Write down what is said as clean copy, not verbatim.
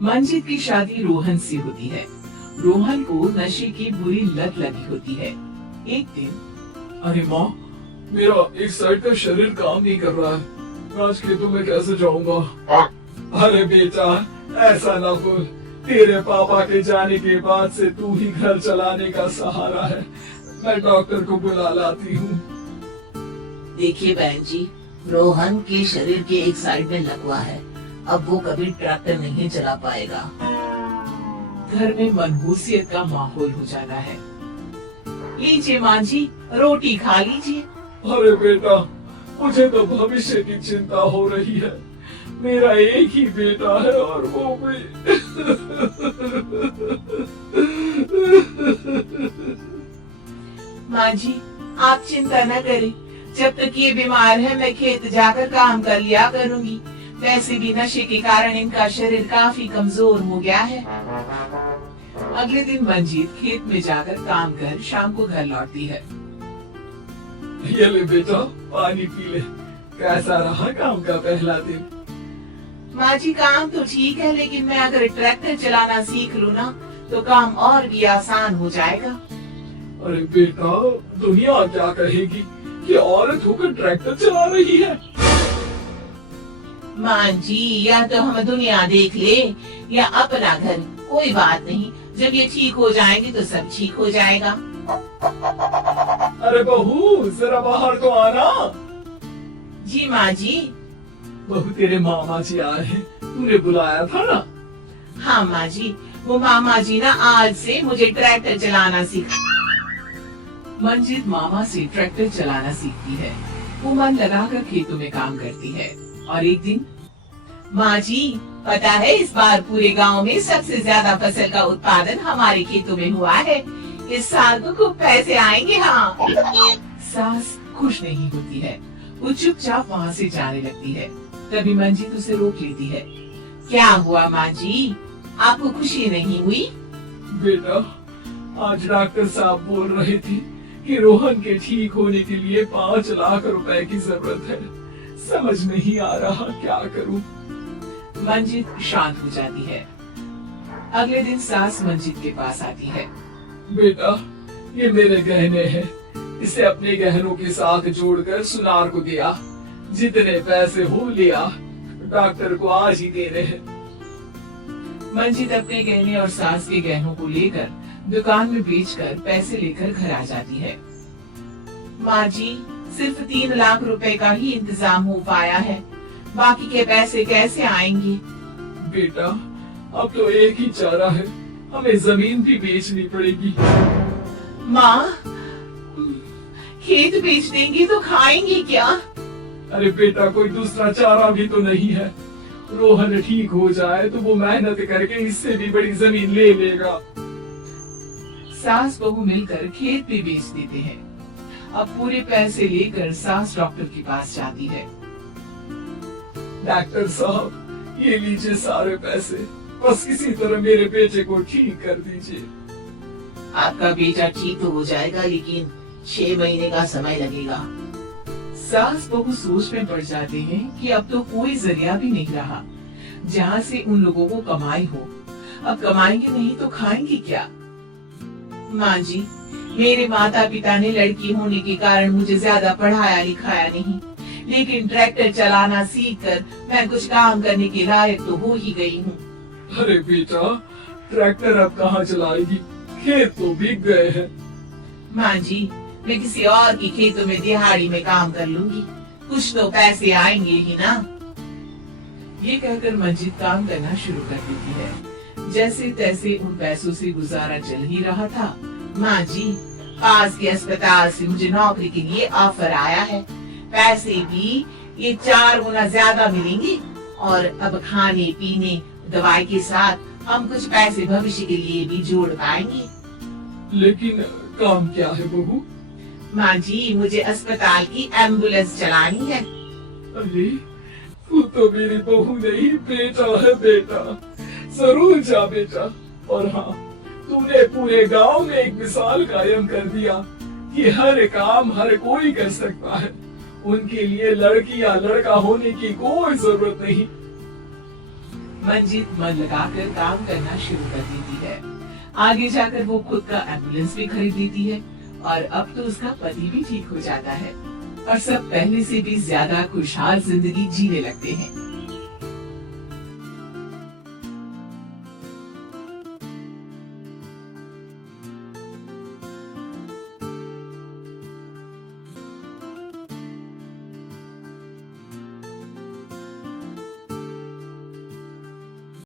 मंजित की शादी रोहन से होती है। रोहन को नशे की बुरी लत लगी होती है। एक दिन, अरे माँ, मेरा एक साइड का शरीर काम नहीं कर रहा है, मैं आज खेतों में कैसे जाऊंगा? अरे बेटा, ऐसा ना बोल, तेरे पापा के जाने के बाद से तू ही घर चलाने का सहारा है। मैं डॉक्टर को बुला लाती हूँ। देखिए बहन जी, रोहन के शरीर के एक साइड में लकवा है, अब वो कभी ट्रैक्टर नहीं चला पाएगा। घर में मनहूसियत का माहौल हो जाता है। लीजिए माँ जी, रोटी खा लीजिए। अरे बेटा, मुझे तो भविष्य की चिंता हो रही है। मेरा एक ही बेटा है और वो भी माँ जी, आप चिंता न करें, जब तक ये बीमार है मैं खेत जाकर काम कर लिया करूंगी। वैसे भी नशे के कारण इनका शरीर काफी कमजोर हो गया है। अगले दिन मंजीत खेत में जाकर काम कर शाम को घर लौटती है। ये ले बेटा, पानी पी ले। कैसा रहा काम का पहला दिन? माँ जी, काम तो ठीक है, लेकिन मैं अगर ट्रैक्टर चलाना सीख लूँ ना तो काम और भी आसान हो जाएगा। अरे बेटा, दुनिया क्या कहेगी कि औरत होकर ट्रैक्टर चला रही है? माँ जी, या तो हम दुनिया देख ले या अपना घर, कोई बात नहीं, जब ये ठीक हो जाएंगे तो सब ठीक हो जाएगा। अरे बहू, जरा बाहर तो आना। जी माँ जी। बहू, तेरे मामा जी आए हैं, तूने बुलाया था ना? हाँ माँ जी, वो मामा जी ना आज से मुझे ट्रैक्टर चलाना सिखा। मंजित मामा से ट्रैक्टर चलाना सीखती है। वो मन लगाकर खेतों में काम करती है। और एक दिन, माँ जी, पता है इस बार पूरे गांव में सबसे ज्यादा फसल का उत्पादन हमारे खेतों में हुआ है। इस साल तो खूब पैसे आएंगे। हाँ। सास खुश नहीं होती है, वो चुपचाप वहाँ से जाने लगती है। तभी मंजित उसे रोक लेती है। क्या हुआ माँ जी, आपको खुशी नहीं हुई? बेटा, आज डॉक्टर साहब बोल रहे थे कि रोहन के ठीक होने के लिए 5 लाख रुपए की जरूरत है। समझ नहीं आ रहा क्या करूं। मंजित शांत हो जाती है। अगले दिन सास मंजित के पास आती है। बेटा, ये मेरे गहने हैं, इसे अपने गहनों के साथ जोड़कर सुनार को दिया। जितने पैसे हो लिया, डॉक्टर को आज ही देने हैं। मंजित अपने गहने और सास के गहनों को लेकर दुकान में बेचकर पैसे लेकर घर आ जाती है। माँ जी, सिर्फ 3 लाख रुपए का ही इंतजाम हो पाया है, बाकी के पैसे कैसे आएंगे? बेटा, अब तो एक ही चारा है, हमें जमीन भी बेचनी पड़ेगी। माँ, खेत बेच देंगी तो खाएंगे क्या? अरे बेटा, कोई दूसरा चारा भी तो नहीं है। रोहन ठीक हो जाए तो वो मेहनत करके इससे भी बड़ी जमीन ले लेगा। सास बहू मिलकर खेत भी बेच देते हैं। अब पूरे पैसे लेकर सास डॉक्टर के पास जाती है। डॉक्टर साहब, ये लीजिए सारे पैसे, बस किसी तरह मेरे बेटे को ठीक कर दीजिए। आपका बेटा ठीक तो हो जाएगा, लेकिन 6 महीने का समय लगेगा। सास बहू सोच में पड़ जाते हैं कि अब तो कोई जरिया भी नहीं रहा जहाँ से उन लोगों को कमाई हो। अब कमाएंगे नहीं तो खाएंगे क्या? माँ जी, मेरे माता पिता ने लड़की होने के कारण मुझे ज्यादा पढ़ाया लिखाया नहीं, लेकिन ट्रैक्टर चलाना सीखकर मैं कुछ काम करने के लायक तो हो ही गई हूँ। अरे बेटा, ट्रैक्टर अब कहाँ चलाएगी, खेत तो बिक गए हैं। माँ जी, मैं किसी और की खेतों में दिहाड़ी में काम कर लूंगी, कुछ तो पैसे आएंगे ही ना। ये कहकर मंजित काम करना शुरू कर देती है। जैसे तैसे उन पैसों से गुजारा चल ही रहा था। माँ जी, पास के अस्पताल से मुझे नौकरी के लिए ऑफर आया है। पैसे भी ये 4 गुना ज्यादा मिलेंगे और अब खाने पीने दवाई के साथ हम कुछ पैसे भविष्य के लिए भी जोड़ पाएंगे। लेकिन काम क्या है बहू? माँ जी, मुझे अस्पताल की एम्बुलेंस चलानी है। अरे, तू तो मेरी बहू नहीं, बेटा है बेटा। जरूर जा बेटा। और हाँ, तूने पूरे गांव में एक मिसाल कायम कर दिया कि हर काम हर कोई कर सकता है। उनके लिए लड़की या लड़का होने की कोई जरूरत नहीं। मंजित मन लगाकर काम करना शुरू कर देती है। आगे जाकर वो खुद का एम्बुलेंस भी खरीद लेती है और अब तो उसका पति भी ठीक हो जाता है और सब पहले से भी ज्यादा खुशहाल जिंदगी जीने लगते हैं।